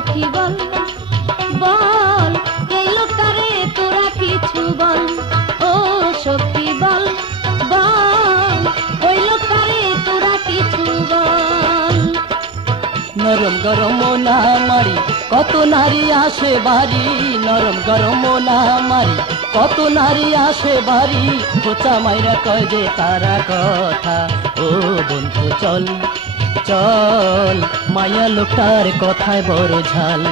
সখী বল বল এই লোকটারে তোরা কিছু বল ও সখী বল বল ওই লোকটারে তোরা কিছু বল। নরম গরম না মারি কত নারী আসে বাড়ি, নরম গরম না মারি কত নারী আসে বাড়ি, খোঁচা মাইরা কয় যে তারা কথা। ও বন্ধু চল চল মায়া লোকটার কথায় বড় ঝাল,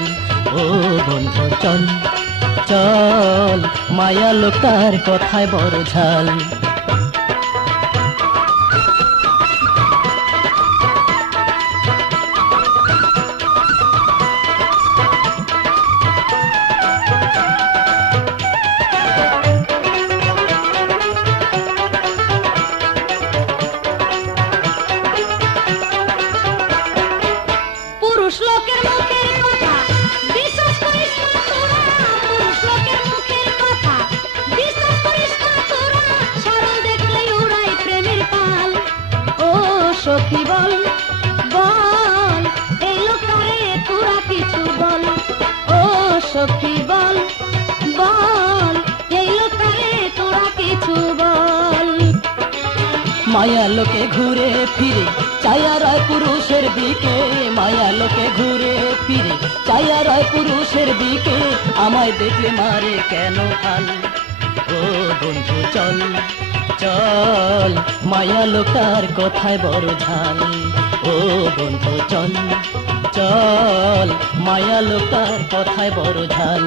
ও বন্ধু চল চল মায়া লোকটার কথায় বড় ঝাল। পুরুষ লোকের মুখের কথা বিশ্বাস করিস না তোরা, পুরুষ লোকের মুখের কথা বিশ্বাস করিস না তোরা, সরল দেখলেই উড়াই প্রেমের পাল। ও সখী বল বল এই লোকটারে তোরা কিছু বল, ও সখী বল বল এই লোকটারে তোরা কিছু বল। মায়া লোকে ঘুরে ফিরে চায়া রয় পুরুষের দিকে, মায়া লোকে ঘুরে ফিরে চায়া রয় পুরুষের দিকে, আমায় দেখলে মারে কেন হাল। ও বন্ধু চল চল মায়া লোকার কথায় বড় ঝাল, ও বন্ধু চল চল মায়া লোকার কথায় বড় ঝাল।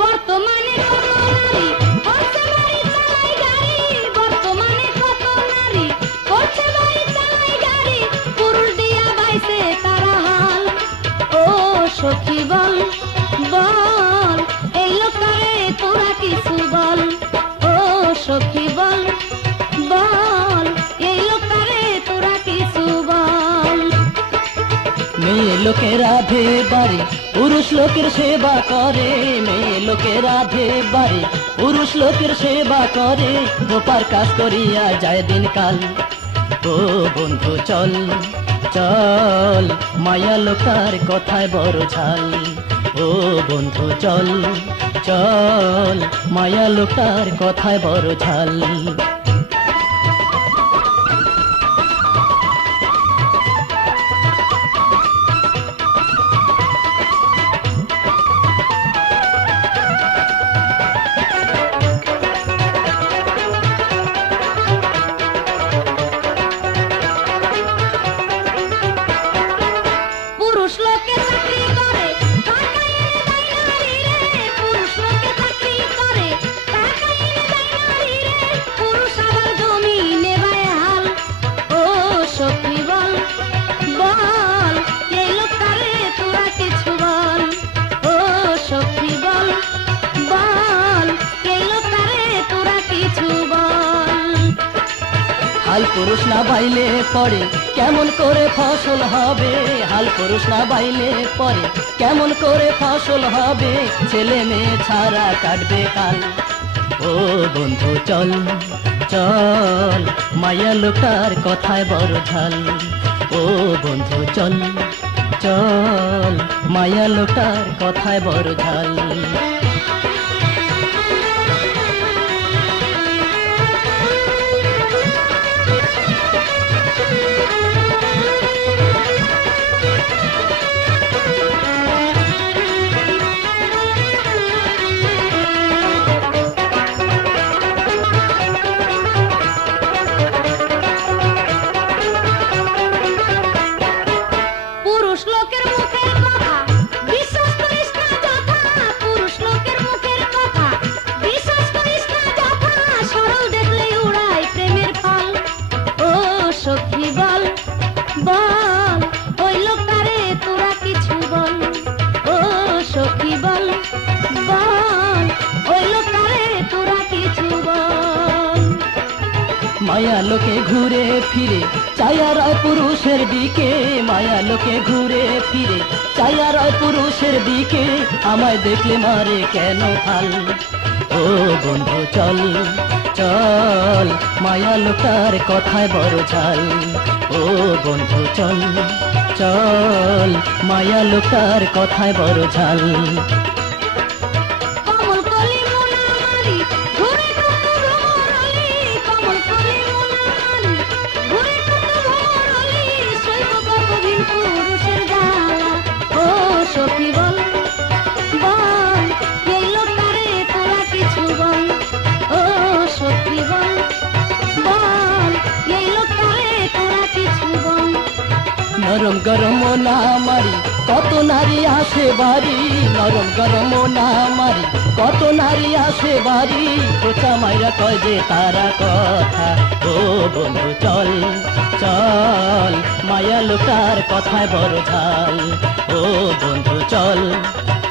বর্তমানে কত নারী করছে বাড়ি চালাই গাড়ি, বর্তমানে কত নারী করছে বাড়ি চালাই গাড়ি, পুরুষ দিয়া বাইছে তারা হাল। ও সখী বল বল এই লোকটারে তোরা কিছু বল, ও সখী বল বল এই লোকটারে তোরা কিছু বল। মেয়ে লোকে রাধে বাড়ি পুরুষ লোকের সেবা করে, মেয়ে লোকে রাধে বাড়ি পুরুষ লোকের সেবা করে, রোপার কাজ করিয়া যায় দিনকাল। ও বন্ধু চল চল মায়া লোকার কথায় বড় ঝাল, ও বন্ধু চল চল মায়া লোকার কথায় বড় ঝাল। পুরুষ লোকে চাকরি করে টাকা এনে দেয় নারী রে, পুরুষ লোকে চাকরি করে টাকা এনে দেয় নারী রে, পুরুষ আবার জমি নেবায় হাল। ও সখী বল বল এই লোকটারে তোরা কিছু বল, ও সখী বল বল এই লোকটারে তোরা কিছু বল। হাল পুরুষ না বাইলে পরে কেমন করে ফসল হবে, হাল পুরুষ না বাইলে পরে কেমন করে ফসল হবে, ছেলে মেয়ে ছাড়া কাটবে কাল। ও বন্ধু চল চল মায়া লোকার কথায় বড় ঝাল, ও বন্ধু চল চল মায়া লোকার কথায় বড় ঝাল। পুরুষ লোকের মুখের কথা বিশ্বাস করিস না যথা, পুরুষ লোকের মুখের কথা বিশ্বাস করিস না যথা, সরল দেখলেই উড়াই প্রেমের পাল। ও সখী বল বল ওই লোকটারে তোরা কিছু বল, ও সখী বল বল ওই লোকটারে তোরা মায়া লোকে ঘুরে ফিরে চায়া রয় পুরুষের দিকে, মায়া লোকে ঘুরে ফিরে চায়া রয় পুরুষের দিকে, আমায় দেখলে মারে কেন হাল। ও বন্ধু চল চল, মায়া লোকার কথায় বড় ঝাল। ও বন্ধু চল চল, মায়া লোকার কথায় বড় ঝাল। কমল কলি মোনা মারি ঘুরে কত ভ্রমরলি, কমল কলি মোনা মারি ঘুরে কত ভ্রমরলি, সইব কতদিন পুরুষের জ্বালা। ও সখী বল বল, এই লোকটারে তোরা কিছু বল। ও সখী বল বল, এই লোকটারে তোরা কিছু বল। নরম গরম না মারি কত নারী আসে বাড়ি, নরম গরম না মারি কত নারী আসে বাড়ি, কোচা মাইরা কয় যে তারা কথা। ও বন্ধু চল চল, মায়া লোকার কথায় বড় ঝাল। ও বন্ধু চল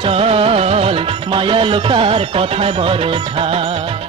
চল, মায়া লোকার কথায় বড় ঝাল।